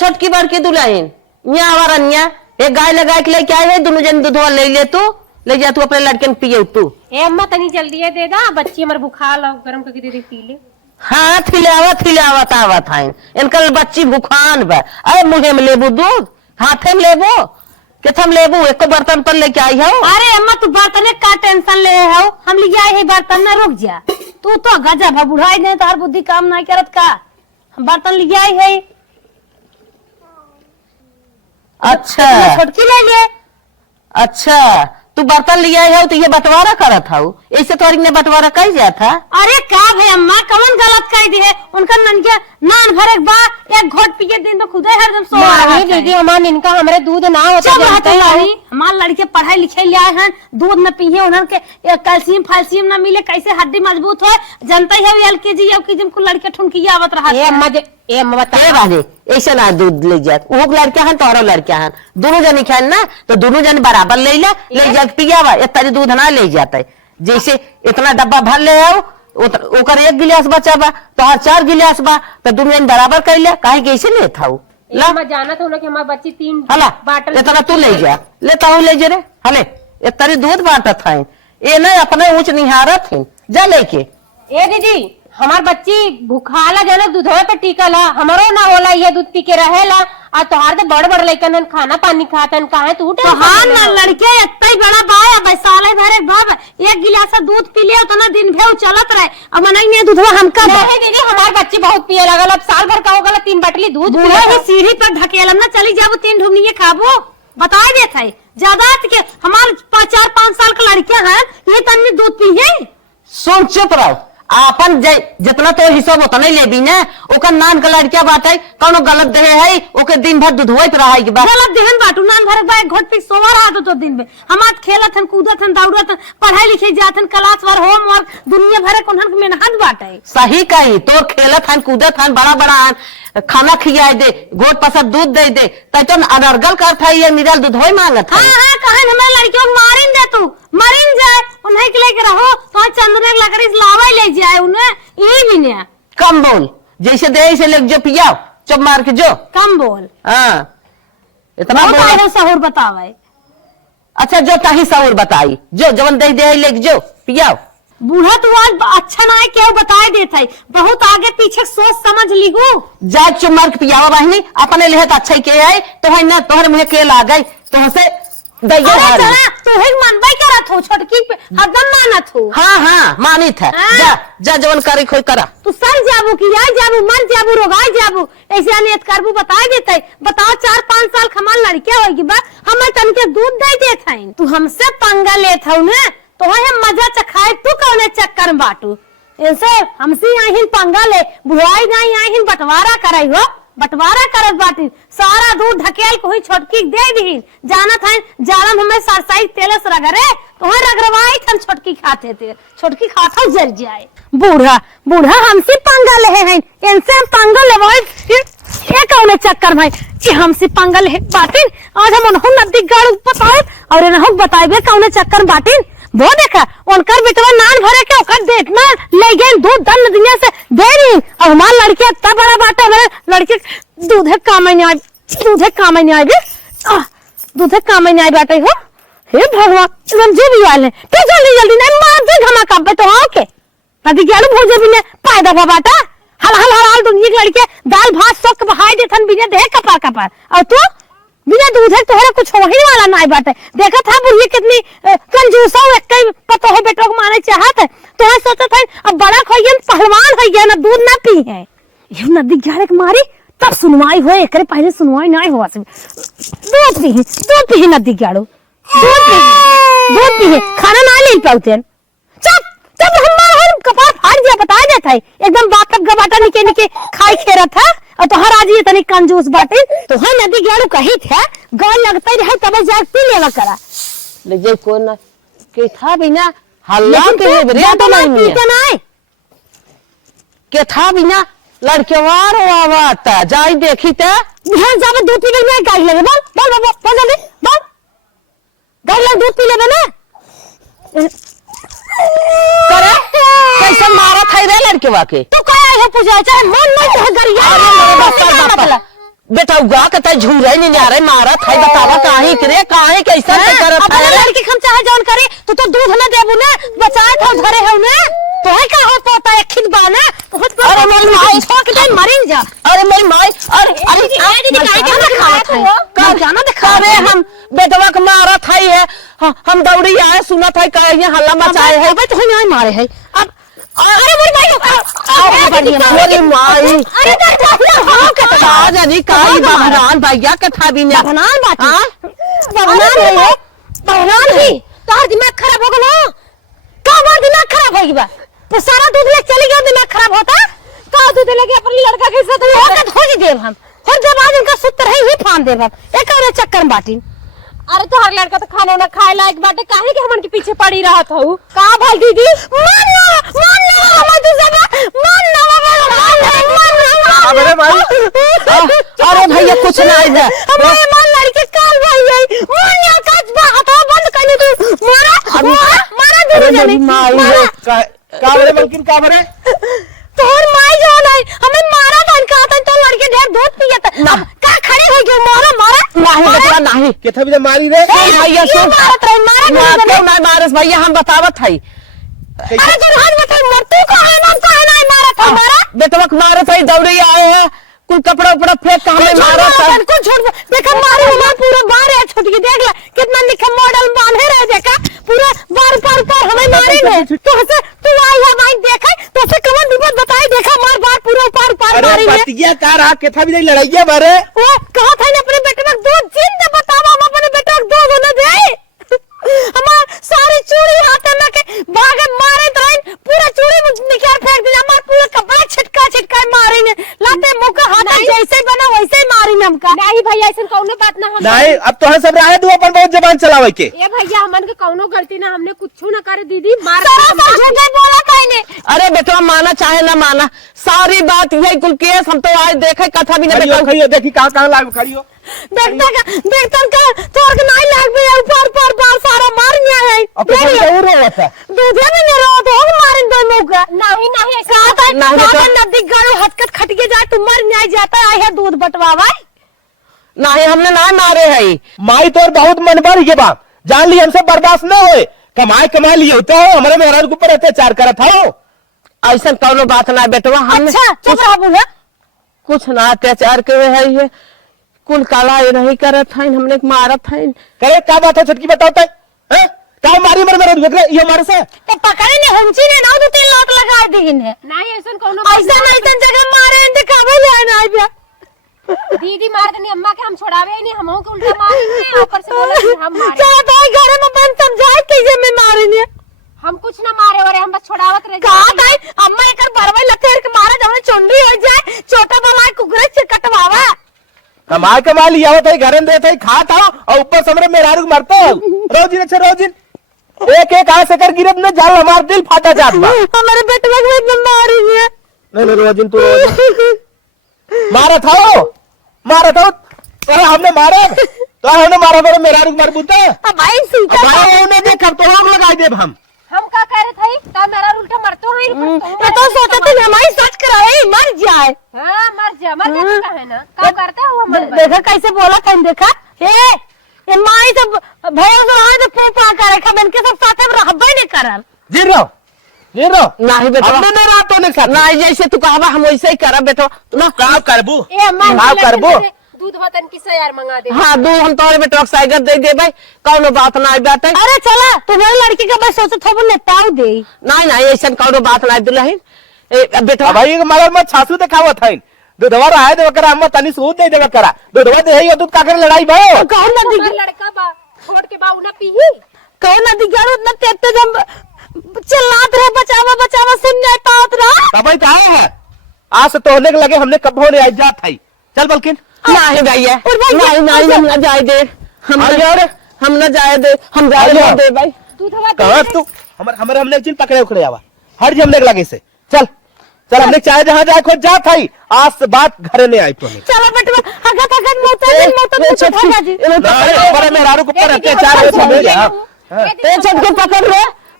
छोटकी बड़की दुल्हन यहाँ आवा रनिया एक गाय लगा के लेके आए दोनों जन दूधवा ले ले तू ले जा तू अपने लड़के ने पिए तू। ए अम्मा तनी जल्दी दे दा बच्ची हमारे बुखार गरम करके दे दे पी ले। हाँ थिलावत आवत है इनका बच्ची भूखान बा। अरे मुहे में लेबू दूध हाथे में लेबू किथम लेबू एक बर्तन पर लेके आई हो। अरे अम्मा तू बर्तन का टेंशन ले हो हम ले आए है बर्तन ना रुक जा तू तो गजब है बुढ़ाई ने तार बुद्धि काम नहीं करत का हम बर्तन ले आए है। अच्छा छोटकी ले ले। अच्छा तू बर्तन ले आई हो तो ये बंटवारा करत हो ऐसे तोरी ने बंटवारा कही जाता था। अरे का भाई अम्मा कौन गलत कह दी है उनका ननके नान भरे बा एक घोट पिए दिन तो खुदे हरदम सो रहा है। दीदी अमान इनका हमारे दूध ना होता जानते हैं हमारे लड़के पढ़ाई लिखे ले आए हैं दूध न पिए उन्हें कैल्शियम फैल्शियम न मिले कैसे हड्डी मजबूत हो जानते है एलकेजी यूकेजी को लड़के ठुनकी आवत रहा है। ऐसे ना दूध ले जात वो लड़का है तोहरो लड़का है दोनों जन खाए ना तो दोनों जन बराबर ले जा पियावा इतना दूध ना ले जाता है जैसे इतना डब्बा भर ले आओ ओकर एक गिलास बचा बा तो हर 4 गिलास बा तो दोनों जन बराबर कर ले काहे कैसे ले था मैं जाना था कि हमारी बच्ची 3 हला बाटल इतना तू ले जा लेता हूँ ले जे रे हले इतना दूध बांटत है ये नहीं अपने ऊंच निहारत है जा लेके। ए दीदी हमार बच्ची भूखाला जाना दूधवे पे टिकल है हमारो ना होला ये दूध पी के रहेला आ तोहार तो बड़ बड़ लइकन खाना पानी खातन काहे तू तो हां ना लड़के इतना बड़ा बाय बैसाले भरे बाब एक गिलास दूध पी ले उतना दिन भेव चलत रहे अब नहीं ने दूधवा हमका नहीं दीदी हमार बच्ची बहुत पिए लगल अब साल भर का हो गला 3 बाटली दूध पूरा ही सीढ़ी पर ढकेलम ना चली जाबो 3 ढुमनिए खाबो बता देत है ज्यादा के हमार 4-5 साल का लड़के हैं ये तन्नी दूध पिए। सुन चुप रहो आपन जितना तो हिसाब उतना ही लेबी ना ओकर नान का लड़किया बात है कौनो गलत देहे है ओके दिन भर दूधवा पे रहा है गलत देहन बाटू नान भर बा घोट पे सोवा रहा तो दिन में हमार खेलत हन कूदत हन दौड़त हन पढ़ाई लिखे जात हन क्लास वर होमवर्क दुनिया भर कोनहन में मेहनत बाटे सही कही तोर खेलत हन कूदत हन बड़ा बड़ा खाना खियाए दे गोट पसर दूध दे दे तो अनर्गल करत है ये निरल दूध होई मांगत है। हां कहे हमारे लड़कियों को मारिन दे तू मरिन जाए उन्हें के लेके रहो तो चंदने लकड़ी लावा ले जाए उन्हें यही भी नहीं कम बोल जैसे दे ऐसे लेके जो पियाओ चुप मार के जो कम बोल। हाँ इतना बोल सहूर बतावे। अच्छा जो ताही सहूर बताई जो जवन दे दे लेके जो पियाओ बूढ़ा तो आज अच्छा ना है क्या बताए देता है बहुत आगे पीछे सोच समझ लीगो जा चुप मार के पियावा बहनी अपने लेहत अच्छा के है तो है ना तोहर मुंह के ला गई तो से दैया चला तो है मनबाई करत हो छोटकी पे हरदम मानत हो। हां मानित है जा जा जवन करे खोई करा तू सर जाबू कि आ जाबू मर जाबू रोगाई जाबू ऐसे अनियत करबू बताए देता है बताओ 4-5 साल खमाल लड़के होगी बा हम तन के दूध दे देत है तू हमसे पंगा लेत हऊ ना तो हम मजा चखाए तू कौने चक्कर में बाटू ऐसे हमसे आहिन पंगा ले बुढ़ाई नहीं आहिन बंटवारा कराई हो बंटवारा करत बाटी सारा दूध ढकेल को ही छोटकी दे दी जाना था जालम हमें सरसाई तेलस रगरे तो रगरवाई थन छोटकी खाते थे छोटकी खाता जल जाए बूढ़ा बूढ़ा हमसे पंगा ले हैं इनसे हम पंगा ले ये कौने चक्कर भाई कि हमसे पंगा ले बाटिन आज हम उन्हों नदी गाड़ बताए और इन्हों बताए कौने चक्कर बाटिन वो देखा उनकर बेटवा नान भरे के ओकर देखना ले गए दूध दन दुनिया से दे रही और हमार लड़के इतना बड़ा बाटा मेरे लड़के दूध काम नहीं आए दूध काम नहीं आए दूध काम नहीं आए बाटे हो हे भगवान एकदम जो भी वाले तो जल्दी जल्दी नहीं मार दे घमा कब पे तो आओ के नदी गेलू भोजे बिने पायदा बा बाटा हल हल हल दुनिया के लड़के दाल भात सोक बहाई देथन बिने दे कपा कपा और तू बिना दूध है तोहरा कुछ हो ही वाला नहीं बाटे देखा था बुढ़ी कितनी कंजूस हो कई पतो है बेटो को माने चाहत है तो है सोचत है अब बड़ा खोइए पहलवान हो गया ना दूध ना पी है ये नदी गाड़े के मारी तब सुनवाई होए एकरे पहले सुनवाई नहीं हुआ से दूध पी नदी गाड़ो दूध पी खाना ना ले पाते चुप चुप हमारा कपार फाड़ दिया बता देता है एकदम बाकब गबाटा निके निके खाई खेरा था और तो हर आज ये तनी कंजूस बाटे तो है नदी गाड़ू कही थे गौर लगता रहे तब जाग पी लेवा करा ले जे को ना के था बिना हल्ला के रे तो नहीं के था बिना लड़के वार आवाता जाई देखी त बिहान जावे दूध पी ले गाय लगे बोल बोल बोल बोल जल्दी बोल गाय लग दूध पी ले ना करे कैसे मारा था रे लड़के वाके तो काय है पूजा चाहे मन नहीं तो गरिया बेटा उगा के तय झूरे नहीं आ रहे मारा था बतावा काहे करे काहे कैसा करत अपने है लड़की हम चाहे जौन करे तो दूध न देबू ना बचाए था धरे हो ना तो है का हो पोता एक खिद बाना अरे मेरी माई छोक दे मरिन जा अरे मेरी माई अरे दीदी काहे के खावत है का जाना दिखा अरे हम बेटवा के मारा था है हम दौड़ी आए सुना था का ये हल्ला मचाए है भाई तो नहीं मारे है अब अरे मेरी माई अरे हां के आज नहीं काई बहरान भैया के था भी ने बहनान बात बहनान ही तोहर दिमाग खराब हो गलो का बार दिमाग खराब हो गया तो सारा दूध ले चली गया दिमाग खराब होता का दूध लेके अपने लड़का के साथ औरत हो जी देव हम और जब आज इनका सूत्र है ही फान देव हम एक और चक्कर में बाटी अरे तो हर लड़का तो खाना ना खाए लायक बाटे काहे के हमन के पीछे पड़ी रहत हो का भाई दीदी मानना हम तो सब मानना अरे भाई अरे भैया कुछ ना है हमारे मां लड़के काल भाई है मान्या काच बा हथा बंद कर तू मारा दे जाने माई का बरे मलकिन का बरे तोर माई जान है हमें मारा बन का था तो लड़के ढेर दूध पियत का खड़े हो गए मारा नहीं बेटा नहीं केथा भी मारी रे भैया सुन मारा ना मारस भैया हम बतावत है अरे तो हाथ बता मरतू को है ना मारा था मारा बेटवा के मारा था दौड़ी आए हैं कुल कपड़ा उपड़ा फेंक के हमें मारा था कुछ छोड़ देखा मारे हमारा पूरा बार है छोटी देख ले कितना लिखा मॉडल बांधे रहे देखा पूरा बार पर हमें मारेंगे तो से तू आई है माई देखा तो से कमर विपद बताई देखा मार बार पूरा पार अरे मारेंगे पतिया का रहा केथा भी लड़ाइया बारे वो कहा था ना अपने बेटे में दूध जिंद बतावा हम अपने बेटे को दूध न दे हमार सारी चूड़ी हाथ में के भागे मारे तो पूरा चूड़ी निकाल फेंक दे हमार पूरा कपड़ा छिटका मारेंगे लाते मुंह का हाथ जैसे बना वैसे ही मारेंगे हमका नहीं भैया ऐसा कौनो बात ना हम नहीं अब तो सब रहे तू अपन बहुत जबान चलावे के ए भैया हमन के कौनो गलती ना हमने कुछ ना करे दीदी मार झूठे बोला कहने अरे बेटा माना चाहे ना माना सारी बात यही कुल केस हम तो आज देखे कथा भी नहीं बेटा खड़ी देखी कहां लाग खड़ी हो देखता का तोर के नहीं लाग भी ऊपर पर सारा मार नहीं है अब तो जरूर होता दूधे में नहीं रो तो मारन दो मौका नहीं ऐसा आता नदी गाड़ो हटकत खटके जाए तुम मर नहीं जाता है दूध बटवावा नहीं हमने ना मारे है माई तोर बहुत मनबर ये बात जान ली हमसे बर्दाश्त न होए कमा लिए होता हो हमारे मेहराज के ऊपर अत्याचार करत हो ऐसा कौनो बात ना बेटवा हम अच्छा चुप रहो बोला कुछ ना अत्याचार के है ये कुल काला ये नहीं करत है हमने मारत है करे क्या बात है छटकी बताओ हैं का मारी मर मेरा देख ये मारे से तो पकड़े ने हमची ने ना 2-3 लाख लगा दी ने नहीं ऐसा कोनो ऐसा जगह मारे ने काबू जाए ना आइबा दीदी मार दनी अम्मा के हम छोड़ावे नहीं हमहू के उल्टा मारे ऊपर से बोले कि हम मारे चलो तो घर में बंद समझाए कैसे में मारे ने हम कुछ ना मारे और हम बस छोड़ावत रहे का भाई अम्मा एकर बरवे लखेर के मारे जब चुंडी हो जाए छोटा बला कुकरे से कटवावा कमा लिया होता है घर में देते खाता और ऊपर समरे मेहरारू मरते हो रोजिन अच्छा रोजिन एक हाथ से कर गिरत न जाल हमार दिल फाटा जात बा हमारे बेटवा के मारी है नहीं रोजिन तू मारा था अरे हमने मारा तो हमने मारा मेरे मेहरारू मरबूता अब भाई सीता भाई ने देखा तो हम लगाई देब हम का कह रहे थे ता मेरा उल्टा मरतो है ये तो सोचा थे हमारी सच कराए मर जाए हां मर जा तो है ना का करता है वो देखा कैसे बोला था देखा ये माई तो भैया तो हां तो पोपा कर रखा बन के सब साथे रहबे नहीं करल जी रहो नहीं बेटा हमने ना रातों ने साथ नहीं जैसे तू कहबा हम वैसे ही करब बेटा ना का करबू ए अम्मा का करबू दूध वतन की सयार मंगा दे हां दूध हम तोरे बेटा साइगर दे दे भाई कौनो बात ना आई बात है अरे चला तुम्हारी लड़की का बस सोचो था वो नेताओ दे नहीं ऐसा कौनो बात ना दुल्हन बेटा भाई मगर मत छासू दिखावा था दूधवा रहा दे करा हम तनी सूद दे देवा करा दूधवा दे है दूध का कर लड़ाई भाई कौन नदी लड़का बा छोड़ के बाऊ ना पीही कौन नदी गाड़ो उतना तेते जम चिल्लात रहे बचावा सुन नहीं पात रहा तब का है आज से तोहने के लगे हमने कब होने आई जात है चल बल्किन नहीं भैया नहीं हम ना जाए दे हम ना जाए दे हम जाए दे भाई कहां तू हमने एक दिन पकड़े उखड़े आवा हर जी हमने लगे से चल हमने चाहे जहां जाए खोज जात है आज से बात घरे नहीं आई तोने चलो बेटा हगत मोटा जी बड़े मेहरारू के ऊपर अत्याचार हो समझ जा ते छत को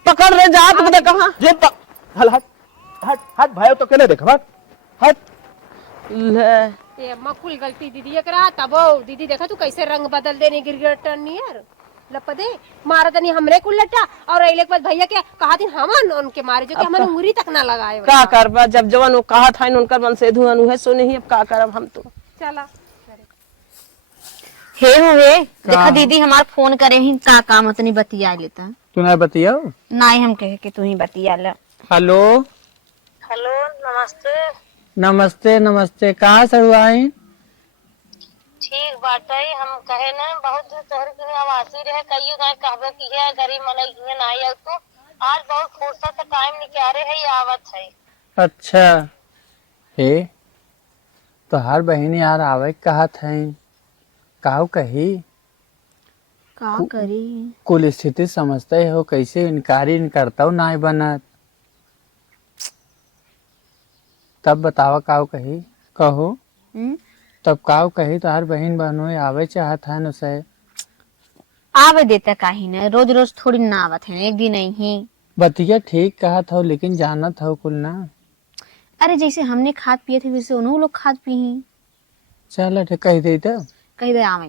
पकड़ रहे जा तू कहां जे हट भाई तो केने देख हट ले ये अम्मा कुल गलती दीदी एकरा तब दीदी देखा तू कैसे रंग बदल देने गिरगिट नियर लपदे मारा तनी हमरे कुल लट्टा और अइले के बाद भैया के कहा दिन हमन उनके मारे जो कि हमन उंगली तक ना लगाए का करबा जब जवन वो कहा था उनकर मन से धुआं है सो नहीं अब का करब हम तो चला हे हुए देखा दीदी हमार फोन करे ही का काम उतनी बतिया लेता तूने बतियाओ नहीं हम कहे कि तू ही बतिया ले। हेलो हेलो नमस्ते। नमस्ते नमस्ते कहाँ से हुआ है? ठीक बात है हम कहे ना बहुत दिन तोहर के आवासी रहे कहियो ना कहबे कि है गरीब मनई के ना आई तो आज बहुत फुर्सत टाइम निकाले है आवत है। अच्छा हे तो हर बहन यार आवे कहा थे काहू कही का करी कुल स्थिति समझते हो कैसे इनकारी करता हूँ ना बनत तब बतावा काहू कही कहो तब काहू कही तो हर बहन बहनों आवे चाहत है न से आवे देता काहे ना रोज रोज थोड़ी ना आवत है एक दिन ही बतिया ठीक कहा था लेकिन जानत हो कुल ना अरे जैसे हमने खाद पिए थे वैसे उन्होंने लोग खाद पी ही चल ठीक कह दे तो कही दे आवे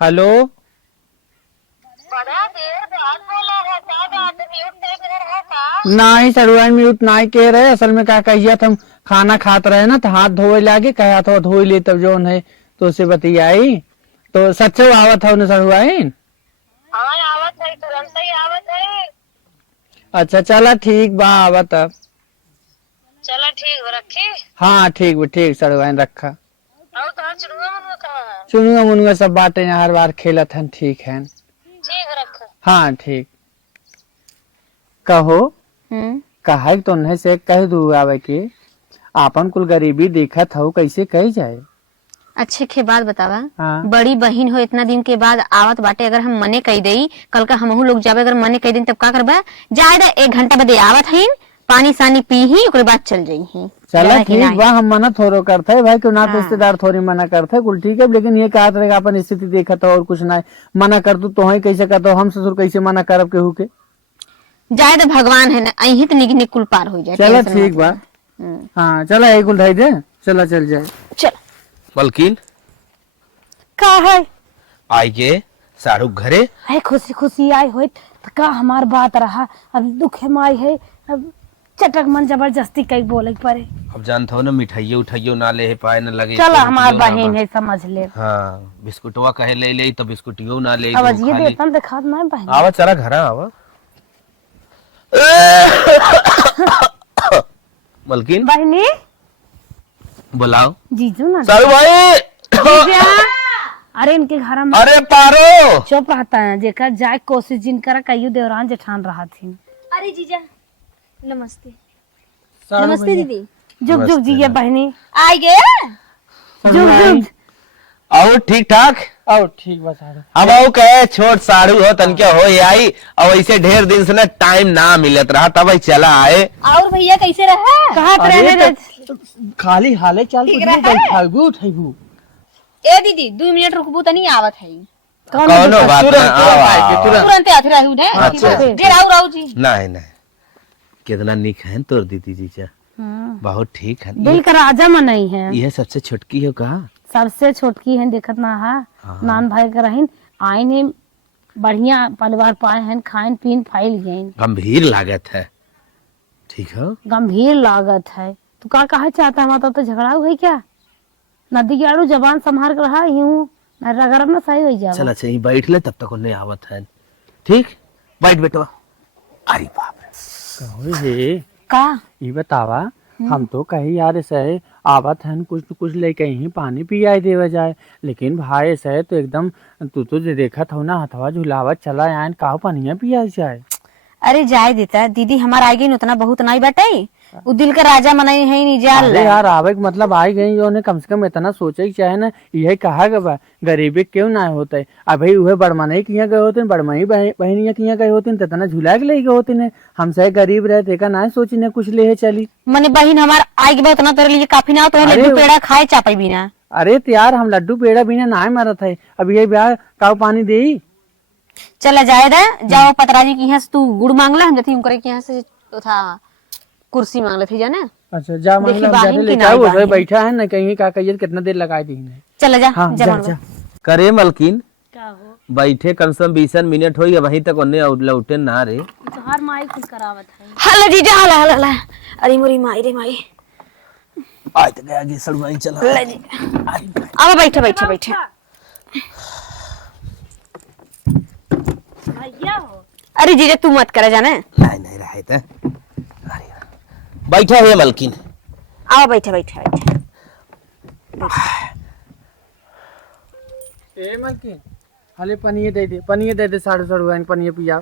हेलो बड़ा देर बाद बोला है क्या बात म्यूट पे है का नहीं सरुआ म्यूट नहीं कह रहे असल में क्या कहिया हम खाना खात रहे ना तो हाथ धोए लागे कहा था धो ले तब जो है तो उसे बतियाई तो सच्चो आवत है सरुआ हाँ आवत है तुरंत ही आवत है। अच्छा चला ठीक बा आवत अब चलो ठीक रखी हाँ ठीक सरुआ रखा और कहाँ चुनुआ मनुआ कहाँ है चुनुआ मुनुआ सब बातें हर बार खेलत हैं ठीक है ठीक रख हाँ ठीक कहो कहा तो उन्हें से कह दू आवे की आपन कुल गरीबी देखत हो कैसे कही जाए। अच्छे के बात बतावा हाँ। बड़ी बहन हो इतना दिन के बाद आवत बाटे अगर हम मने कही दई कल का हमहू लोग जावे अगर मने कही दिन तब का करबा जाए 1 घंटा बदे आवत है पानी सानी पी ही ओकरे बाद चल जाई चला ठीक बा हम मना थोड़ो करते भाई क्यों ना रिश्तेदार थोड़ी मना करते कुल ठीक है लेकिन ये कहा रहेगा अपन स्थिति देखा तो और कुछ ना मना कर तू तो कैसे करता हम ससुर कैसे मना करब केहू के जाए तो भगवान है ना अही तो निक कुल पार हो जाए चला ठीक बा हाँ चला एक कुल ढाई दे चला चल जाए चल मलकिन का है आइए शाहरुख घरे है खुशी खुशी आई हो तो का हमार बात रहा अब दुख है माई है अब चटक मन जबरदस्ती कई बोले पड़े अब जानते हो ना मिठाइयो उठाइयो ना ले पाए न लगे चलो तो हमार रोटियो ना बहन बा- है समझ ले हाँ बिस्कुटवा कहे ले ले तो बिस्कुटियो ना ले अब जो ये खा ले। देतन देखा नहीं बहन आवा चला घर आवा मलकिन बहनी बुलाओ जीजू ना सारू भाई जीजा, अरे इनके घर में अरे पारो चुप रहता है जेकर जाए कोशिश जिन करा कईयो देवरान जेठान रहा थी अरे जीजा नमस्ते नमस्ते दीदी जुग जुग जी बहनी आई गए जुग जुग आओ ठीक ठाक और ठीक बता अब आओ कहे छोट साड़ू हो तन क्या हो ये आई और ऐसे ढेर दिन से ना टाइम ना मिलत रहा तब ही चला आए और भैया कैसे रहा कहा रहे खाली हाले चल कुछ नहीं बैठाबू उठाबू ए दीदी 2 मिनट रुकबू तो नहीं आवत है कौनो बात ना आओ तुरंत आते रहू ने अच्छा। जे राउ राउ जी नहीं नहीं कितना निक है तोर दीदी जीजा बहुत ठीक है दिल का राजा मनई है यह सबसे छुटकी हो कहा सबसे छोटकी है देखत ना है नान भाई का रहीन आइन है बढ़िया परिवार पाए हैं खाइन पीन फाइल गए गंभीर लागत है ठीक हो गंभीर लागत है तू का कहा चाहता है हमारा तो झगड़ा हुआ क्या नदी के आड़ू जबान संभाल कर रहा यूं रगड़ में सही हो जाए चल अच्छा यहीं बैठ ले तब तक उन्हें आवत है ठीक बैठ बेटवा अरे बाप रे कहो हे का ये बतावा हम तो कही यार ऐसे आवत है कुछ न कुछ लेके ही पानी पियाई देवे जाए लेकिन भाई ऐसे तो एकदम तू तो जे देखा था ना हथवा झुलावत चला यान काहो पानिया पियाई जाए अरे जाए देता दीदी हमारा आई गई उतना बहुत नहीं बटाई उ दिल का राजा मनाई है नहीं जाल अरे यार आवे के मतलब आई गई जो ने कम से कम इतना सोचे कि चाहे ना यही कहा गया गरीबी क्यों ना होते अब भाई उहे बड़मनई किया गए होते बड़मई बहनिया किया गए होते इतना झुला के ले गए होते ने हमसे गरीब रहते का ना सोची ने कुछ ले चली मने बहन हमार आई के उतना तेरे लिए काफी ना हो तो अरे- लड्डू पेड़ा खाए चापई बिना अरे यार हम लड्डू पेड़ा बिना ना मरत है अब ये ब्याह काव पानी दे चला जाए दा जाओ पतराजी के यहाँ से तू गुड़ मांगला हम जती करे के यहाँ से तो था कुर्सी मांग ले थी जाने अच्छा जा मान देखी लो हम बाहिन जाने की लेके नाई आओ बाहिन। उधर बैठा है ना कहीं का कहिए कितना देर लगा दी है। चला जा हाँ जा जा मनवा। जा करे मलकिन क्या हो बैठे कम से कम 20 मिनट हो गया वहीं तक उन्हें लौटे ना रे। तोहार माई कुल करावत है हला जीजा हला हला हला। अरे मोरी माई रे माई। आज तक आगे सड़वाई चला ले जी। अब बैठे बैठे बैठे। भैया हो अरे जीजा तू मत करे जाने। नहीं रहे थे बैठा है मलकिन। आओ बैठे बैठे बैठे। ए मलकिन हाले पनिये दे दे साढ़े पनिये पिया।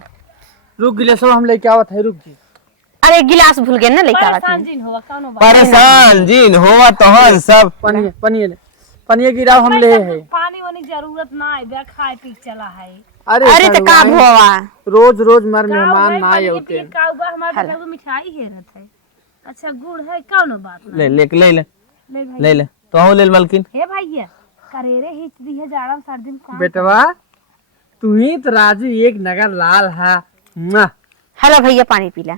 रुक गिले सब हम लेके आवत है रुक जी। अरे एक गिलास भूल गए ना लेके आवत परेशान है। जिन हुआ कौनो बात परेशान जिन हुआ तो सब पनिये गिराव हम ले है। पानी वानी जरूरत ना है बे खाए पी चला है अरे तो का भोवा। रोज रोज मर मेहमान ना आए होते हैं। का बा हमारे घर में मिठाई है रहत है अच्छा गुड़ है कौनो बात ना ले ले ले ले ले भाई ले ले तो हम ले मलकिन। हे भैया करेरे हिच दी है जाड़ा में सर्दी में काम बेटवा तू ही तो राजू एक नगर लाल है। मुआ। हेलो भैया पानी पीला।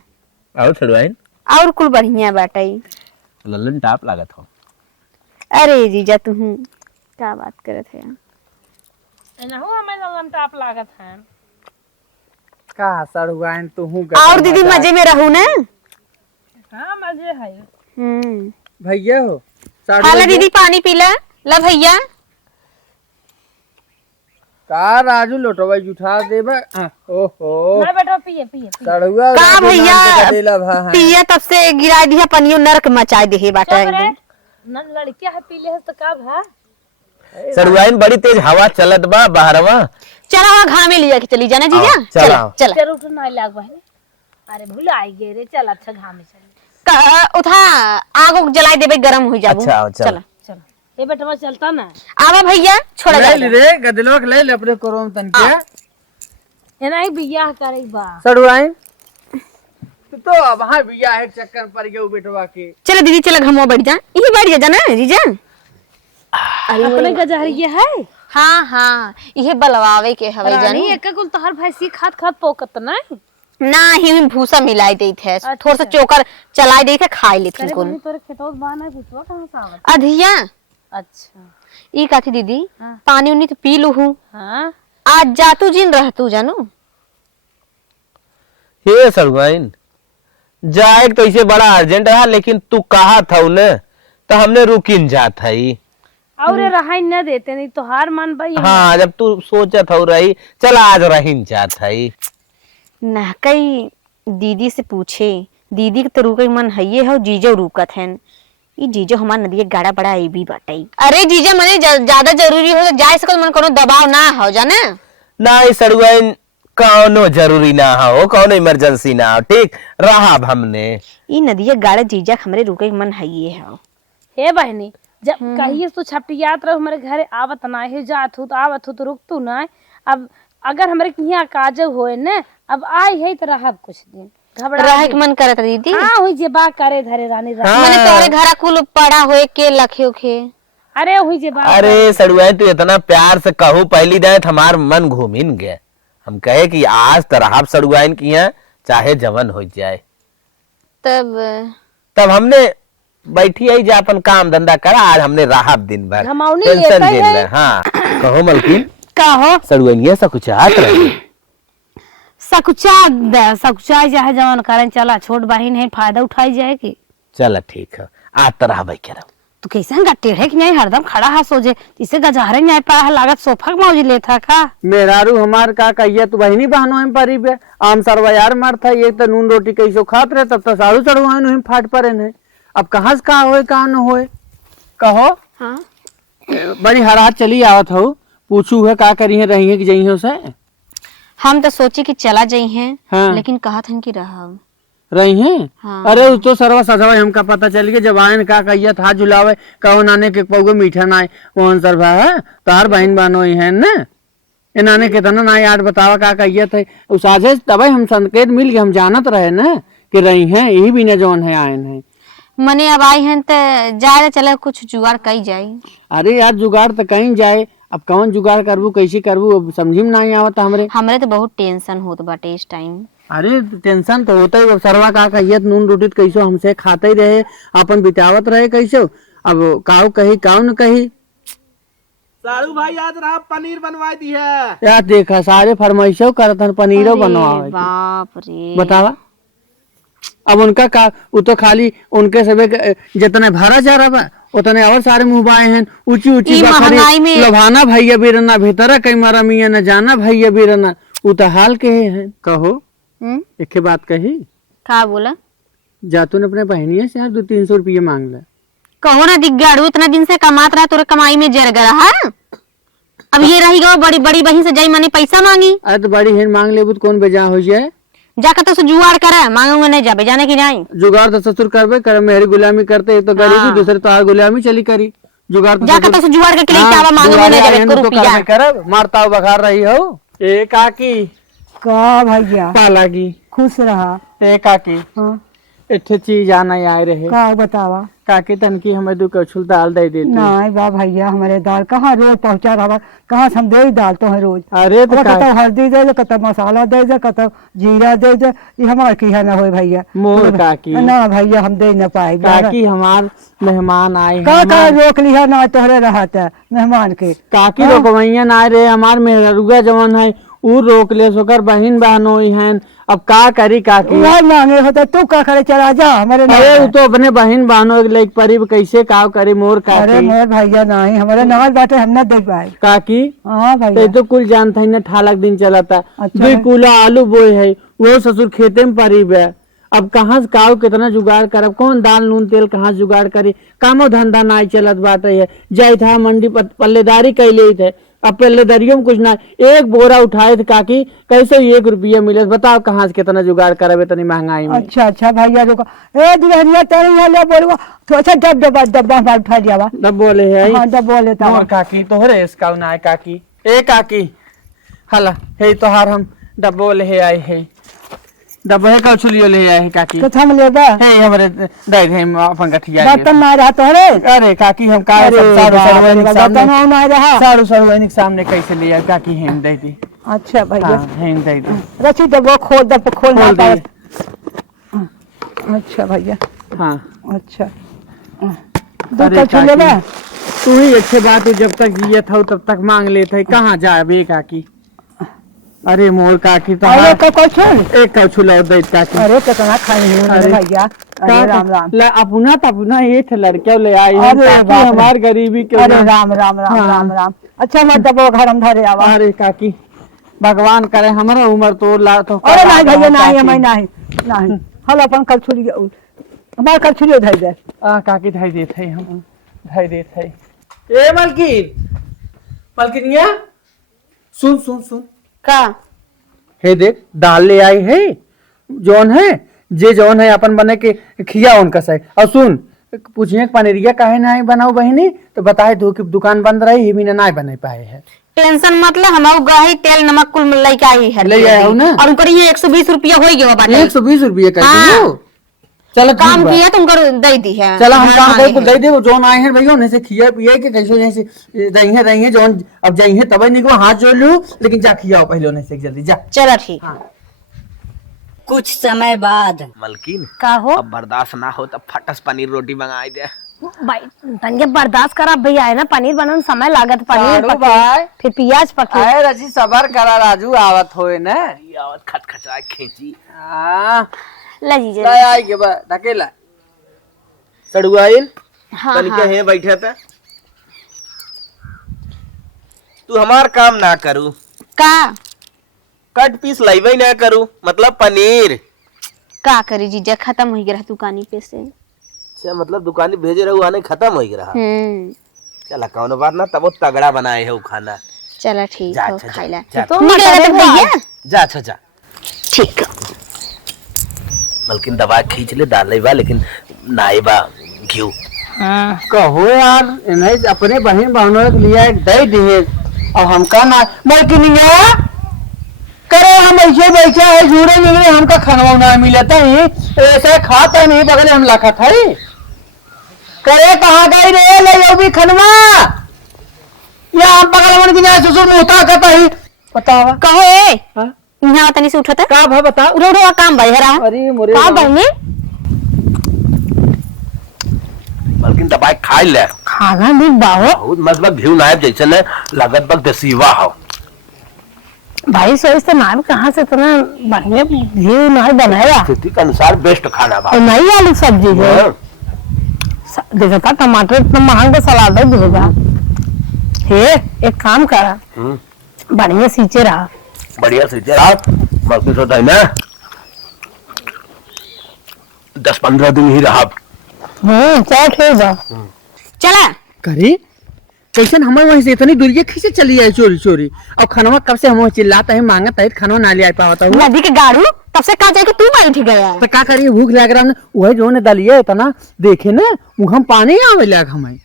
आओ छड़वाइन और कुल बढ़िया बाटे। लल्लन टाप लागत हो। अरे जीजा तू क्या बात करत है। एनहु हमें ललन टाप लागत है का सड़ुआइन तू हूँ और दीदी मजे में रहू ना। हां मजे है भैया हो हेलो दीदी पानी पीला। ला भैया का राजू लोटवा उठा देबा। ओहो ना बेटा पिए पिए पिए सड़ुआ का राजू भैया नाम के देला भा है। पिया तब से गिरा दिया पनियो नरक मचा दे बाटा चुप रे एकदम। नन लड़किया है पीले है तो का भा सड़वाइन बड़ी तेज हवा चलत बा बाहरवा। चला वहाँ घाम में लिया के चली जाना जीजा। हाँ, चला। चला चला चल उठ ना लाग बहन अरे भूल आई गे रे चल अच्छा घाम में चल उठा आग उग जलाई देबे गरम हो जाबू। अच्छा, चल। चला चल ए बेटा मैं चलता ना आवा भैया छोड़ा ले जाएगा। रे गदलो के ले ले अपने कोरोम तन के एना ही बियाह करे बा सड़ुआइन तो अब हां बिया है चक्कर पर गयो बेटवा के। चलो दीदी चला घमवा बैठ जा यही बैठ जा ना जीजा। अपने गजहरिया है हाँ हाँ ये बलवावे के हवे रानी जानी। एक कुल तोहर भैंसी खात खात पोकत नहीं ना ही में भूसा मिलाई देत है थोड़ा सा चोकर चलाई देत है खाई लेत अरे कुल। बहनी तोरे खेतों बाना भूसवा कहां से आवत अधिया अच्छा ई काथी दीदी हाँ। पानी उनी तो पी लूहू। हां आज जातू जिन रहतू जानू। हे सड़वाइन जाए तो इसे बड़ा अर्जेंट रहा लेकिन तू कहा था उन्हें तो हमने रुकिन जात है। और रहाई न देते नहीं तोहार मन भाई हाँ जब तू सोचत हो रही चल आज रहीन जात है। ना कई दीदी से पूछे दीदी के तो रुके मन हइये हो जीजो रुकत हैं। ई जीजो हमार नदिया गाड़ा बड़ा आई भी बाटई। अरे जीजा मने ज्यादा जरूरी हो तो जाए सकल मन कोनो दबाव ना हो जाना। ना ये सड़वाइन कौनो जरूरी ना हो कौनो इमरजेंसी ना हो ठीक रहा हमने। ई नदिया गाड़ा जीजा हमरे रुके मन हइये हो। हे बहनी जब कहिए तो छपटियात रहो हमारे घरे आवत ना है जात हो तो आवत हो तो रुक तू ना अब अगर हमारे यहाँ काज होए न अब आई है तो रहब कुछ दिन घबरा रहे के मन करत दीदी। हाँ हुई जे बा करे धरे रानी रह मने तोरे घरा कुल पड़ा होए के लखे उखे। अरे हुई जे बा अरे सड़वाइन तू इतना प्यार से कहू पहली दायत हमार मन घूमिन गए। हम कहे कि आज तरह सड़वाइन की है चाहे जवन हो जाए तब हमने बैठी आई जा अपन काम धंधा करा आज हमने राहत दिन भर घमौनी टेंशन लेता झेल है। रहे। हाँ कहो मलकिन का हो सड़वाइनिया सा कुछ आत रही। सकुचा जाए जवन करन चला छोट बहिन है फायदा उठाई जाए की। चल ठीक है आज तरह भाई कह रहा तू कैसे हंगा टेढ़े की नहीं हरदम खड़ा हा सोजे इसे गजारे नहीं पा लागत सोफा के मौज लेता का। मेरारू हमार का कहिए तू बहनी बहनों में परी पे आम सरवा यार मार था ये तो नून रोटी कैसो खात रहे तब तो सारू चढ़वाइन हुई फाट परे ने। अब कहाँ से कहा होए कहाँ न होए कहो। हाँ बड़ी हरात चली आवत हो पूछू है का करी है रही है कि जई है उसे। हम तो सोचे कि चला जाई हैं हाँ। लेकिन कहा था कि रहा रही है। हाँ। अरे उस तो सरवा सजवा हमका पता चल गया जब आयन का कहिए था झुलावे कहो नाने के पौगो मीठा ना मोहन सरवा है तार बहन बहनो ही है न ये नाने के तना ना याद बतावा का कहिए थे उस आजे तब हम संकेत मिल गए हम जानत रहे न कि रही है यही भी न जौन है आयन है। मने अब आई हैं तो जाए चले कुछ जुगाड़ कई जाए। अरे यार जुगाड़ तो कहीं जाए अब कौन जुगाड़ करबू कैसे करबू अब समझी में नहीं आवत हमरे। हमरे तो बहुत टेंशन होत बाटे इस टाइम। अरे टेंशन तो होता ही, सरवा का कहियत नून रोटी तो कैसो हमसे खाते ही रहे, अपन बितावत रहे कैसो, अब काऊ कही काऊ न कही। साड़ू भाई आज रहा पनीर बनवा दी है। यार देखा सारे फरमाइशों करत हन पनीरो बनवावे के। बाप रे बतावा अब उनका का, वो तो खाली उनके सबे जितने भरा जा रहा बा उतने और सारे मुंह बाए हैं, ऊंची ऊंची ई महंगाई में- लोभाना भैया बीरना भीतरा कई मारा मिया न जाना भैया बीरना, उ तो हाल के हैं। कहो एक बात कही, का बोला? जातू ने अपने बहनिया से यार 200-300 रुपये मांग ला। कहो ना दिग्गाड़ू इतना दिन से कमात रहा, तोरे कमाई में जर गया है। अब ये रही गो बड़ी बड़ी बहन से जाई मने पैसा मांगी। अरे तो बड़ी हेन मांग ले तो कौन बेजा हो जाए, जाकर तो जुगाड़ करे, मांगूंगा नहीं जाबे जाने की जाई। जुगाड़ तो ससुर करबे करे, मेरी गुलामी करते एक तो गरीबी, दूसरे तो और गुलामी चली करी। जुगाड़ तो जाकर तो जुगाड़ करके लेके आवा, मांगूंगा नहीं जाबे को रुपया। करब मारता बघार रही हो। ए काकी का भैया पाला की खुश रहा। ए काकी हाँ इतने चीज आना आए रहे, का बतावा? काकी तनकी हमें 2 कछुल दाल दे देती। नहीं बा भैया, हमारे दाल कहाँ रोज पहुँचा रहा, कहाँ से हम दे दाल तो है रोज। अरे तो कत हल्दी दे, कत मसाला दे, कत जीरा दे, ये हमारे की है ना हो भैया। मोर काकी ना भैया हम दे न पाए। काकी हमार मेहमान आए का हैं, रोक लिया ना तोहरे रहता मेहमान के। काकी रोकवैया ना रहे, हमार मेहरुआ जवन है उ रोक ले, सोकर बहन बहनोई हैं, अब का करी काकी। वह मांगे होता तू का करे, चला जा हमारे ना। अरे वो तो अपने बहन बहनों के लाइक परीब कैसे काव करे मोर अरे काकी। मोर भैया नहीं, हमारे नाल बाटे हम न दे पाए। काकी हाँ भैया तो कुल जानता है ना, ठालक दिन चला था, अच्छा 2 किलो आलू बोए है, वो ससुर खेते में परीब है। अब कहाँ से काव कितना जुगाड़ करब, कौन दाल नून तेल कहाँ से जुगाड़ करे, कामो धंधा ना चलत बाटे है। जाए था मंडी पल्लेदारी कैले थे, अब पल्लेदारियों में कुछ ना, 1 बोरा उठाए थे काकी, कैसे 1 रुपया मिले, बताओ कहाँ से कितना जुगाड़ करब इतनी महंगाई में। अच्छा अच्छा भैया रुको, ए दुल्हनिया तेरे यहाँ ले बोलूंगा तो अच्छा डब्बा डब्बा हमारा उठा दिया बा। तब बोले है हाँ डब्बा लेता मोर काकी तोहरे इसका ना है काकी। ए काकी हला हे तोहार हम डब्बो ले आए है, डब्बो है का छुलियो ले आए है काकी। तो हम ले बा है हमरे दे दे हम अपन गठिया बर्तन ना रहा तोहरे। अरे काकी हम का अरे सब सारू सरवैनिक बर्तन सामने, ना रहा। सारू सरवैनिक सामने कैसे लिया काकी, हेम दे दी। अच्छा भैया हाँ हेम दे दी, रची डब्बा खोल दब खोल ना खोल पाए। दिए। अच्छा भैया हाँ अच्छा दो अरे कछु ले बा। काकी तू ही अच्छे बात है, जब तक जिये था तब तक मांग लेते, कहाँ जाए बे काकी। अरे मोर काकी तो अरे कछु एक कछु लो दे काकी। अरे कितना खाई हूँ अरे, भैया। अरे राम राम। अपना तो अपना ये थे लड़के ले आई हैं, अरे काकी बाप रे। हमार गरीबी के अरे वजह- राम राम राम हाँ। राम राम। अच्छा मैं डब्बा घर हम धरे आवा। अरे काकी भगवान करे हमारा उम्र तो ला तो। अरे नहीं भैया नहीं हमें नहीं नहीं हम अपन कलछुली हमारे कलछुली धर दे। काकी धाई देते हैं हम, धाई देते हैं। ए मलकिन, मलकिनिया सुन सुन सुन, का हे देख दाल ले आई है, जौन है जे जौन है अपन बने के खिया उनका सही। और सुन पूछिए पनीरिया काहे ना बनाओ बहनी, तो बताए दो कि दुकान बंद रही ही ना बने पाए है। टेंशन मतलब हम गही तेल नमक कुल लेके आई है, ले आए हो ना? और उनकर ये 120 रुपया हो गया बाटे। 120 रुपये का हाँ। किलो? चलो ठीक काम बा। किया तो उनकर दे दी है। चलो हम काम हाँ, को दे दे, जोन आए हैं भैया उन्हें से खिया पिया के कैसे जैसे रही है जोन अब जाई है तब निकलो हाथ जोड़ लू, लेकिन जा खियाओ पहले उन्हें से जल्दी जा। चलो ठीक। कुछ समय बाद मलकिन का हो अब बर्दाश्त ना हो तब फटस पनीर रोटी मंगाई दे। भाई तनिके बर्दाश्त करा भैया, है ना पनीर बनाने में समय लागत, पनीर सारू पके, भाई फिर प्याज पके। आए रजी सबर करा राजू आवत होए ना। आवत खचखचाए खींची लीजिए। ले आई के बा ढकेला सड़ुआइल हाँ तनिके हाँ हे बैठे थे, तू हमार काम ना करू, का कट पीस लाइवे ना करू, मतलब पनीर। का करी जीजा, खत्म हो गया दुकानी पे से। अच्छा मतलब दुकानी भेजे रहू आने खत्म हो गया। चला कौनो बात ना, तब वो तगड़ा बनाए है वो खाना। चलो ठीक जा, हो अच्छा, खाइला। जा, तो भैया जा अच्छा जा। ठीक है। बल्कि दवा खींच ले डाल बा, लेकिन नाइबा घी कहो यार इन्हें अपने बहन बहनों के लिए एक दे दिए और हमका ना मलकिनिया करे, हम ऐसे बैठे है जुड़े मिले हमका खाना ना मिलता ही ऐसे खाता नहीं बगल हम लखत है करे कहाँ गई रे ले यो भी खनवा या हम बगल मन की ससुर मुहता कहता ही बतावा कहो ए हाँ? यहाँ तनी से उठते का भा बता। उठो उठो काम भाई हरा अरे मोरे का बहनी बल्कि दवाई खाई ले खाना भी बाहो बहुत मतलब घी नायब जैसे ने लगत बग देसीवा हो भाई सोचते नाम कहाँ से इतना बढ़िया घी नहीं बनाया स्थिति के अनुसार बेस्ट खाना बा और नहीं आलू सब्जी है देखा टमाटर इतना महंगा सलाद है दूंगा हे एक काम करा बढ़िया सींचे रहा बढ़िया से जरा मजबूत होता है ना 10-15 दिन ही रहा चल ठीक है चला करी कैसे हमारे वहीं से इतनी दूरिया खींचे चली आई चोरी चोरी और खानवा कब से हम चिल्लाता है मांगता है खानवा ना ले आ पाता हूँ नदी के गाड़ू तब से कहा जाए कि तू बैठ गया तो क्या करिए भूख लग रहा है वही जो ने दलिया इतना देखे ना मुँह पानी आवे लग हमें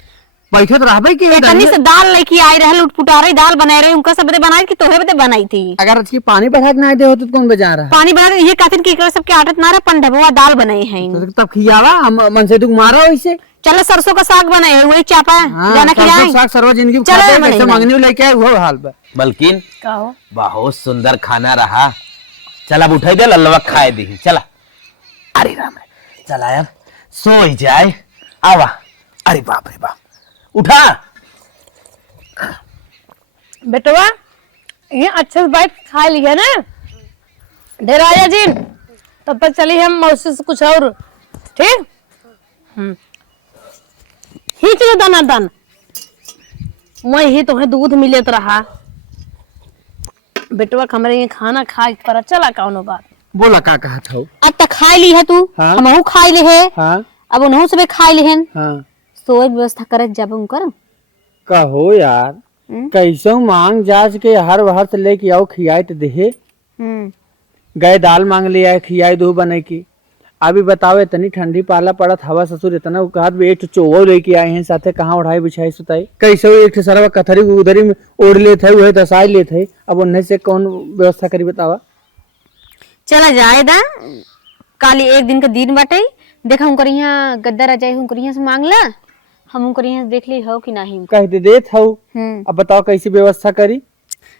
बैठे तो रहबे की तनी से दाल लेके आई रहे लुटपुटा रही दाल बनाए रहे उनका सब बदे बनाई कि तोहे बदे बनाई थी अगर अच्छी पानी बढ़ा के ना दे होते तो कौन बजा रहा पानी बना ये कहते कि एकरा सबके आदत ना रहे पंडबवा दाल बनाई है है तब खियावा हम मन से दुख मारा वैसे चलो सरसों का साग बनाए है वही चापा जाना खिलाए साग सरवा जिंदगी चलो खाते मनीष कैसे भाई। मांगने लेके आए वो हाल पे बल्किन कहो बहुत सुंदर खाना रहा चल अब उठाई दे लल्लवा खाए दी चला अरे राम चला यार सो ही जाए आवा अरे बाप रे बाप उठा बेटवा ये अच्छे से बैठ खा लिया ना ढेर आया जी तब तक चली हम मौसी से कुछ और ठीक खींच लो दाना दान वही तुम्हें दूध मिलत रहा बेटवा हमारे ये खाना खाए पर चला कौनो बात बोला का कहा था अब तक खा ली है तू हाँ। हमहू खाई ले है हाँ अब उन्हों से भी खाई ले हैं हाँ सोए व्यवस्था करत जब उनकर कहो यार कैसे मांग जाच के हर बाहर से लेके आओ खियाए तो देहे गए दाल मांग ले आए खियाए दो बने की अभी बताओ इतनी ठंडी पाला पड़त हवा ससुर इतना कहत भी एक चोवो लेके आए हैं साथे कहाँ उड़ाई बिछाई सुताई कैसे एक सरवा कथरी उधरी में ओढ़ ले थे वही दसाई ले थे अब उन्हें से कौन व्यवस्था करी बतावा चला जाए दा काली एक दिन का दिन बाटे देखा उनकर यहाँ गद्दा रजाई उनकर यहाँ से मांग ला हम उनकर यहाँ से देख ली हो कि नहीं कह दे देत हूँ अब बताओ कैसी व्यवस्था करी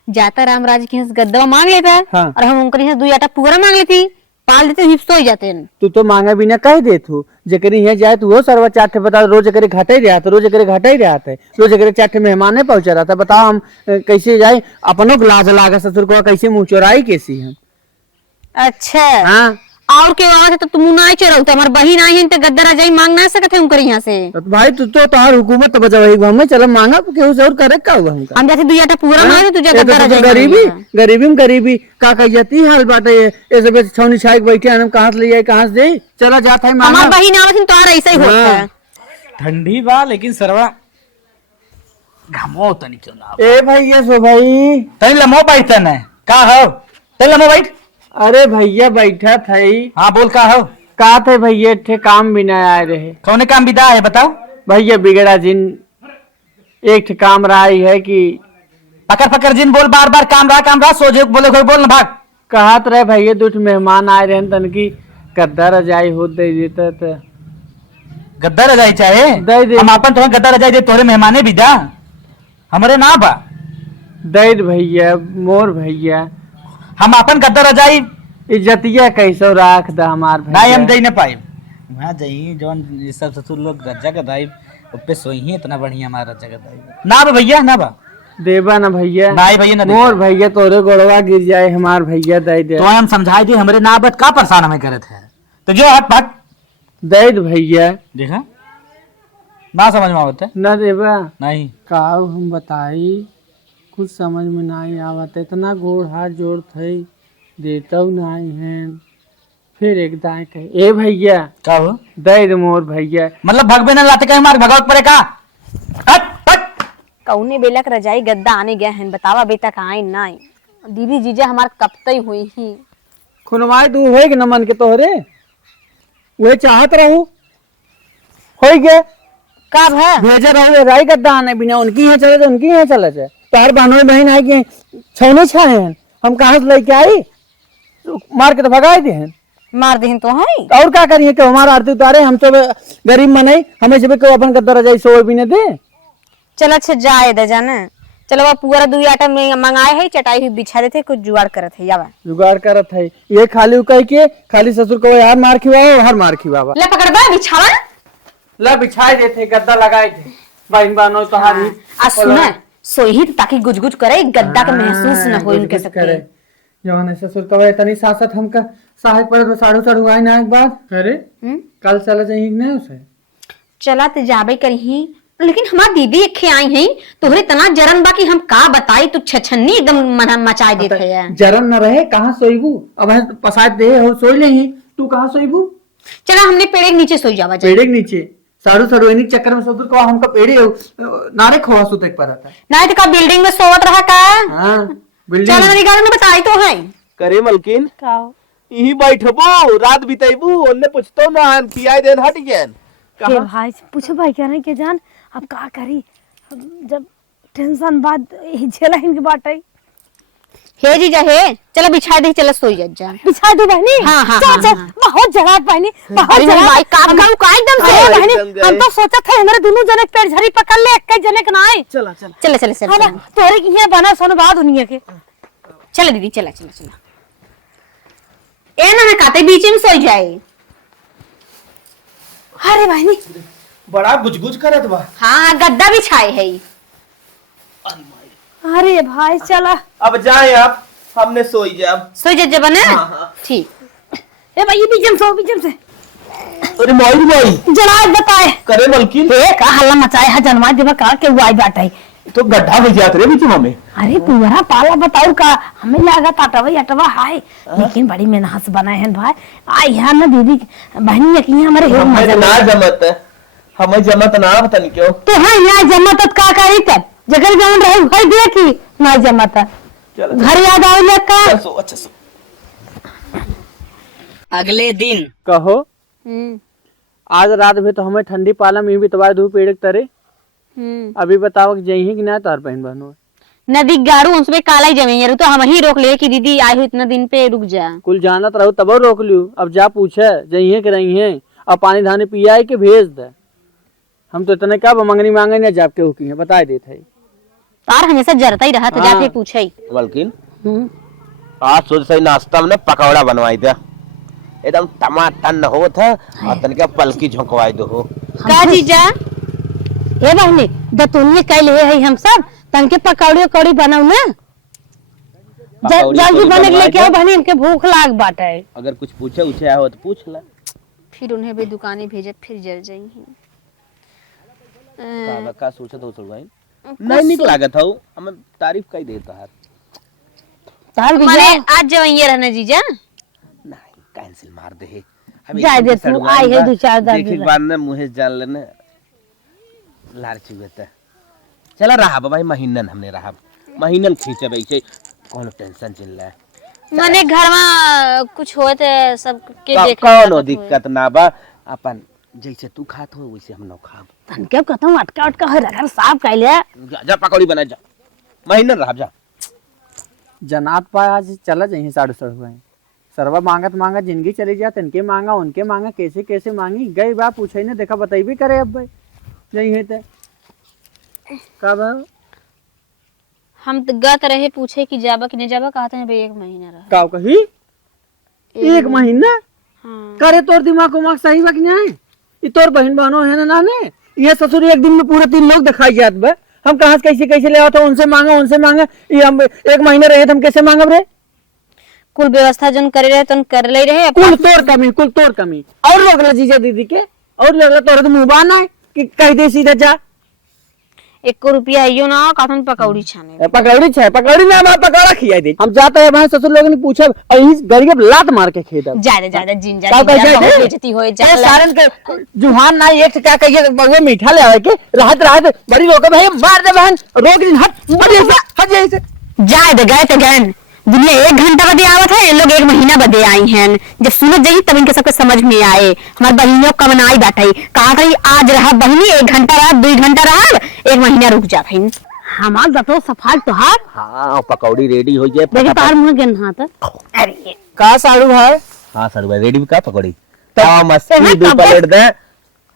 जाता रामराज के यहाँ से गद्दा मांग लेता हाँ। और हम उनकर यहाँ से 2 आटा पूरा मांग लेती पाल देते हिप्स हो जाते हैं तू तो मांगे बिना कह देत हूँ जकरी यहाँ जाए तो वो सरवा चाटे बता रोज करे घाटे ही रहा था रोज करे घाटे ही रहा था रोज करे चाटे मेहमान पहुंचा रहा था बताओ हम कैसे जाए अपनों को लाज लागा ससुर को कैसे मुंह चोराई कैसी हम अच्छा हाँ और के वहां से तो तुम ना चढ़ाते हमारे बहन आई है तो गद्दा रजाई मांग ना सकते उनकर यहाँ से तो भाई तू तो तोहार हुकूमत तो बचा वही हमें चलो मांगा केहू से और करे का हुआ हमका हम जैसे 2 आटा पूरा मांगे तुझे ये गद्दा तो रजाई गरीबी मांगेगा। गरीबी में गरीबी का कह जाती हाल बाटे ये सब छौनी छाई बैठे हम कहाँ से ले आए कहाँ से दे चला जाता है मांगा हमार बहन आवत तो ऐसा ही होता है ठंडी बा लेकिन सरवा घमो तनी क्यों ना ए भैया सो भाई तनी लमो बैठन है का हो तनी लमो बैठ अरे भैया बैठा था हाँ बोल का हो कहा थे भैया थे काम भी न आए रहे कौन काम विदा है बताओ भैया बिगड़ा जिन एक ठे काम रहा है कि पकड़ पकड़ जिन बोल बार बार काम रहा सोझे बोले कोई बोल ना भाग कहत रहे भैया 2 मेहमान आए रहे तन की गद्दा रजाई हो दे देता तो गद्दा रजाई चाहे दे दे। हम अपन तुम्हें गद्दा रजाई दे तोरे मेहमाने विदा हमरे ना बा दैद भैया मोर भैया हम अपन गद्दा रजाई इज्जतिया कैसो राख द हमार नहीं हम दे न पाए वहाँ जाइए जौन ये सब ससुर लोग गज्जा गदाई पे सोई ही इतना बढ़िया हमारा रज्जा गदाई ना बा भैया ना बा देबा ना भैया नहीं भैया ना मोर भैया तोरे गोड़वा गिर जाए हमार भैया दे दे तो हम समझाई दी हमरे ना बत का परेशान हमें करे थे तो जो हट भाग दैद भैया देखा ना समझ में आवत है न देबा नहीं काऊ हम बताई कुछ समझ में नहीं आवत इतना गोड़ हाथ जोड़ थे देता नहीं है फिर एक दाएं कहे ए भैया का हो दैद मोर भैया मतलब भगवे ना लाते कहीं मार भगवत पड़े का हट हट कौने बेलक रजाई गद्दा आने गया है बतावा बेटा कहाँ आई ना आई दीदी जीजा हमार कब तक हुई ही खुनवाए तू होए कि न मन के तोहरे वही चाहत रहू हो गया कब है भेजा रहू राई गद्दा आने बिना उनकी यहाँ चले उनकी यहाँ चले जाए तार बहनों बहन आई के छौने छाए हैं हम कहाँ से लेके आई मार के तो भगाए दे हैं मार दे तो है और क्या करिए कि हमारा आरती उतारे हम तो गरीब मनाई हमें जब अपन गद्दा रजाई सो भी न दे चल अच्छा जाए दे जाने चलो वो पूरा दुई आटा में मंगाए है, चटाई हुई बिछा देते, कुछ जुगाड़ करत है यावा। जुगाड़ करत है ये खाली कह के खाली ससुर को यार मार खिवाओ हर मार खिवावा। ले पकड़बा बिछावा ला बिछाए देते गद्दा लगाए थे बहन बहनों तुम्हारी आ सुना सोही ताकि गुजगुज करे, गद्दा के महसूस न हो इनके सकते। जवान ससुर कहे तनी सासत हमका सहायक पर साड़ू साड़ू आए ना एक बात अरे कल चला जाइए नहीं उसे चला तो जाबे करही, लेकिन हमार दीदी एक आई है तोहरे तना जरन बा कि हम का बताई, तू छछन्नी एकदम मचाए देत है। जरन न रहे कहाँ सोईबू अब पसाद दे हो सोई नहीं तू कहाँ सोईबू। चला हमने पेड़ के नीचे सोई जावा। पेड़ के नीचे साड़ू साड़ू इन्हीं चक्कर में ससुर को हमका पेड़े नारे खोआ सुते पर आता ना तो का बिल्डिंग में सोवत रहा का। हाँ बिल्डिंग चला मेरी गाड़ी ने बताई तो है करे मलकिन का यही बैठबो रात बिताइबू ओन्ने पूछतो ना किया देन हट गयन के भाई पूछो भाई कह रहे के जान अब का करी, जब टेंशन बाद झेला इनके बाटे। हे जीजा हे चला बिछा दे, चला सोई जा। बिछा दो बहनी। हाँ, हाँ, चल, चल, हाँ। बहुत जलात बहनी, बहुत अरे मेरी जलात। भाई काम करूं का एकदम से अरे बहनी। बहनी हम तो सोचा था हमारे दोनों जने पेड़ झड़ी पकड़ ले, एक जने के ना आए। चला चला चले चले चले है ना तोरे की ये बना सन बाद दुनिया के। चले दीदी चला चला चला ए ना काते बीच में सोई जाए। अरे बहनी बड़ा गुजगुज करत बा। हाँ गद्दा बिछाए है। अरे भाई चला अब जाए आप हमने सोई जाब। सोई जा जब ना हाँ। ठीक। ए भाई बीचम से अरे मोई मोई जरा बताए करे मलकिन ए का हल्ला मचाए है जनवा देवा का के वाई बाटे। तो गड्ढा भेजा रे बीच में। अरे पूरा पाला बताऊ का हमें लगा अटवा अटवा हाय, लेकिन बड़ी मेहनत बनाए हैं भाई। आई है ना दीदी बहनी यकीन हमारे हो मजा ना जमत हमें जमत ना पता नहीं क्यों। तो है ना जमत का करी तब जगह जमन रहे भाई देखी ना जमत घर याद आवे का। अच्छा सो अगले दिन कहो आज रात भी तो हमें ठंडी पाला में भी तबाय धूप पेड़ के तरे अभी बताओ कि जही कि ना तार बहन बहनों नदी गाड़ू उसमें काला ही जमे यार, तो हम ही रोक ले कि दीदी आई हो इतना दिन पे रुक जा। कुल जानत रहो तब रोक लियो। अब जा पूछे जही के रही है अब पानी धाने पिया के भेज दे। हम तो इतने क्या मंगनी मांगे ना जाप के हुकी है बता देते तार हमेशा जरता ही रहा था। हाँ। जाके पूछे मलकिन आज सोच सही नाश्ता में पकौड़ा बनवाई दे एकदम टमाटर हो था और तनिका पलकी झोंकवाई दो हो। का जीजा ए बहनी दतुनिए कैले है हम सब तनके पकौड़ी कौड़ी बनाऊ ना जल्दी बने लेके आओ बहनी हमके भूख लाग बाटे। अगर कुछ पूछे उछे आया हो तो पूछ ला। फिर उन्हें भी दुकाने भेजे फिर जल जाएंगे। का सोचत हो भाई नहीं निक लागत हो हमें तारीफ कई देता है। तार भी माने आज जवाइए रहना जीजा नहीं कैंसिल मार दे जाए दे तू आई है दो चार दिन देखी बार ने मुहे जान लेने लालची बेटा चला रहा भाई महीनन हमने रहा महीनन खींचे बैठे कौन टेंशन चिल रहा है। माने घर में कुछ होए तो सब के देख कौन दिक्कत ना बा अपन जैसे तू खात हो वैसे हम न खाब। तनके कहता अटका अटका है रगर साफ कैले जा पकौड़ी बना जा महीनन रहा जा जनात पाए आज चला जाइए साढ़े साढ़े सरवा मांगत मांगा जिंदगी चली जात इनके मांगा उनके मांगा कैसे कैसे मांगी गई बा पूछे ने देखा बताई भी करे अब भाई यही है तो कब हम तो गत रहे पूछे कि जाबा कि नहीं जाबा कहते हैं भाई 1 महीना रहा। का कही 1 महीना हाँ। करे तोर दिमाग को सही बा कि नहीं ये तोर बहन बहनों है ना नाने ये ससुर एक दिन में पूरे 3 लोग दिखाई जात बा हम कहाँ से कैसे कैसे ले आता उनसे मांगा ये हम 1 महीने रहे तो हम कैसे मांगब रे। कुल व्यवस्था जन करे रहे तो कर ले रहे कुल तोर कमी और रोक ला जीजा दीदी के और ले ला तोर तो मुंह बाना है कि कह दे सीधा जा 1 रुपया है ना काथन पकौड़ी छाने पकौड़ी में हमारा पकौड़ा खिया दे हम जाते हैं ससुर लोगों ने पूछा गरीब लात मार के खेदा ज्यादा जिंजा का कह बहुत जाए बेइज्जती होए जा सारन के जुहान ना एक से क्या कहिए बगवे मीठा ले आवे के राहत बड़ी रोके भाई मार दे बहन रोक दिन हट जैसे जाए दे गए तो गए दुनिया 1 घंटा बदे आवत है ये लोग 1 महीना बदे आई हैं। जब सुनत जाइए तब इनके सबके समझ में आए हमारे बहनियों का बनाई बैठाई कहा कही आज रहा बहनी 1 घंटा रहा 2 घंटा रहा 1 महीना रुक जात है हमार दतो सफाल तोहार हाँ पकौड़ी रेडी हो जाए देखी तार मुंह गेन हाथ अरे का साड़ू भाई हाँ सर भाई रेडी का पकौड़ी तवा मस्ती 2 प्लेट दे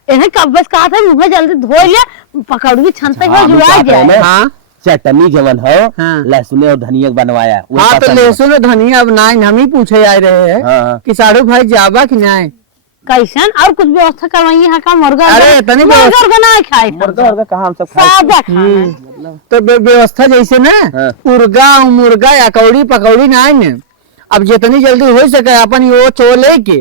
इन्हें कब बस कहा था मुंह जल्दी धो लिया पकौड़ी छनते हुए जुड़ा जाए। हाँ चटनी जवन हो हाँ। लहसुन और धनिया बनवाया वो हाँ तो पसंद है। लहसुन और धनिया अब नहीं हम ही पूछे आए रहे हैं हाँ। कि साड़ू भाई जाबा कि नहीं। कैसन और कुछ व्यवस्था करवाइए यहाँ का मुर्गा अरे, तनी मुर्गा व्यवस्था- उर्गा ना खाए मुर्गा उर्गा कहाँ हम सब खाए सादा खाना तो व्यवस्था जैसे ना हाँ। मुर्गा या कौड़ी पकौड़ी नहीं ने अब जितनी जल्दी हो सके अपन वो चो लेके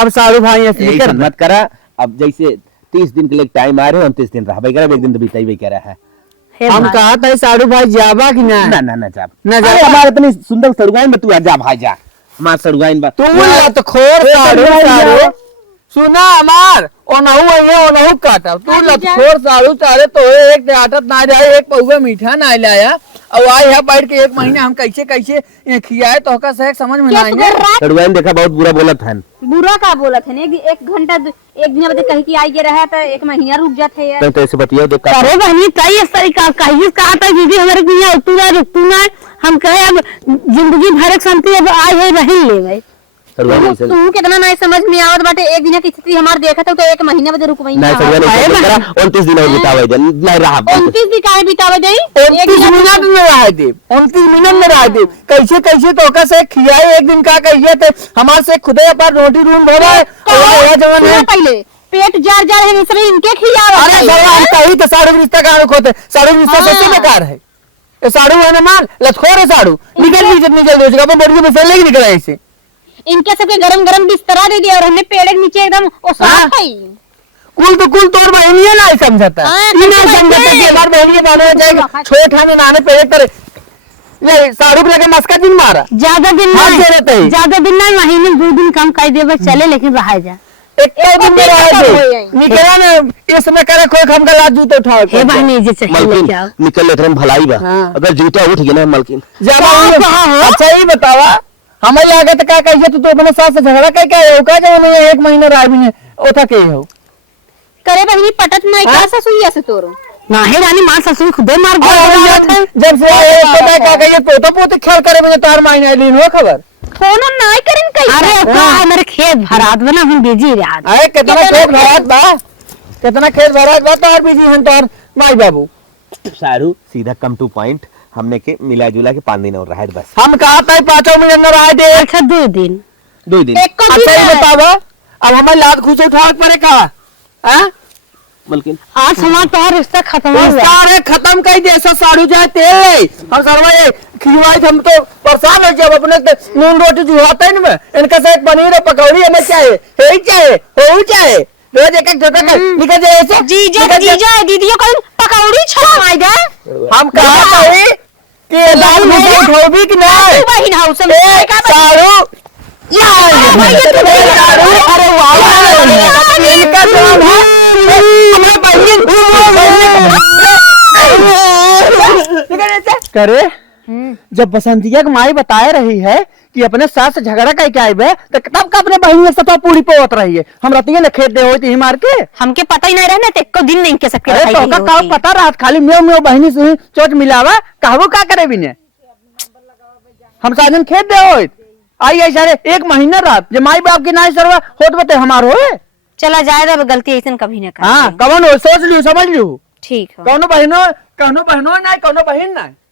अब साड़ू भाई असली यही कर सब मत करा। अब जैसे 30 दिन के लिए टाइम आ रहे हो 29 दिन रहा भाई एक दिन तो बीता कह रहा है। हे हम भाई। कहा था साड़ू भाई जाबा कि नहीं। ना ना ना जा ना जा। अरे हमारे इतनी सुंदर सड़ुआइन में तू आ जा भाई जा हमारे सड़ुआइन बा तू लत खोर साड़ू सुना हमार ओनहु काटा तू लत खोर साड़ू चारे तो एक आटत ना जाए एक पौवा मीठा ना लाया और आई है बैठ के 1 महीने हम कैसे कैसे ये खियाए तो का सही समझ में ना आएंगे। सड़ुआइन देखा बहुत बुरा बोला था बुरा का बोला थे एक घंटा एक दिन बजे कहीं की आई के रहा तो 1 महीना रुक जाते है तो ऐसे बतिया देख का अरे बहनी तई इस तरीका कहिए कहा था दीदी हमारे को यहाँ रुकतू ना हम कहे अब जिंदगी भर के शांति अब आए है रही ले गए सड़ुआइन ऐसे तू कितना नहीं समझ में आवत बाटे एक दिन की स्थिति हमार देखा था तो 1 महीना बजे रुकवाई नहीं सड़ुआइन ऐसे करा 29 दिन और बितावे दे नहीं रहा 29 दिन काहे बितावे दई 29 मिनट में रह दे 29 मिनट में रह दे कैसे कैसे तो का से खियाए एक दिन का कहिए थे हमारे से खुदे पर रोटी रूम भरा है और जवन है पहले पेट जार जार है इसलिए इनके खिलावा अरे सर कहीं तो साड़ू रिश्ता का होते साड़ू रिश्ता सबसे बेकार है ये साड़ू है ना माल लखोर है साड़ू निकल लीजिए निकल दो जगह पर बड़ी में से लेके निकल ऐसे इनके सबके गरम गरम बिस्तरा दे दिया और हमने पेड़ के नीचे एकदम ओसात है कुल तो कुल तोर बहनिया ना समझता हाँ, ये ना कैसे समझता बच्चे? कि हमार बहनिया जाने जाएगा छोटे ठाने नाने पे एक तरह ये साड़ू के लगे मस्का दिन मारा ज्यादा दिन हाथ दे रहते नहीं हैं। ज्यादा दिन नहीं महीने 2 दिन कम कर दे बस चले लेकिन रहा जा एक दिन में रह दे निकला ना इसमें करे कोई हम का लाज जूते उठा हे बहनी जे चाहिए मलकिन लेके आओ निकल लेते हम भलाई बा हाँ। अगर जूता उठ गया ना मलकिन अच्छा ही बतावा हमारे आगे तो क्या कहिए तू तो अपने सास से झगड़ा कह के आयो का जो मैं 1 महीना रह भी ओथा के हो करे बहनी पटत नहीं का ससुइया से तोरो ना हे रानी मां ससुर खुदे मार गए जब से पता क्या कहिए पोता पोते ख्याल करे मुझे तार महीना लीन हो खबर फोन नहीं करन कई अरे का मेरे खेत भरात बना हम बिजी रात अरे कितना खेत भरात बा कितना खेत भरात बा तार बिजी हन तार माई बाबू सारू सीधा कम टू पॉइंट हमने के मिला जुला के 5 दिन और रहा है बस हम कहा था 5 मिनट में रह दे अच्छा 2 दिन 2 दिन एक को अच्छा ही बतावा अब हमारे लात घुसे उठा पड़े का हां मलकिन आज हमारा तो रिश्ता खत्म हो गया सारे खत्म कर दे ऐसा साड़ू जाए तेल ले हम सरवा ये खिलवाई हम तो परेशान हो जब अपने नून रोटी जुहाते न में इनका से एक पनीर और पकौड़ी हमें चाहिए हे चाहिए हो चाहिए रोज एक झोटा कर निकल जाए ऐसे जीजा दीदियों को पकौड़ी छवाई दे हम कहा था कि लाल मुझे धोबी कि नहीं बहिन हाउस में ए, साड़ू अरे करे जब बसंतिया की माई बताए रही है कि अपने सास से झगड़ा करके आई बे तो तब का अपने बहन सता पूरी पोत रही है हम रतिया ने खेत दे होती ही मार के हमके पता ही नहीं रहना ते को दिन नहीं के सकते अरे तो का का पता रात खाली मेव मेव बहनी से चोट मिलावा कहबो का करे बिने हम साजन खेत दे होत आई आई सारे 1 महीना रात जे माई बाप की नाई सरवा होत बते हमार होए चला जाए अब गलती ऐसे कभी ना कर हां कवन हो सोच लियो समझ लियो ठीक है कौनो बहनो नहीं कौनो बहन नहीं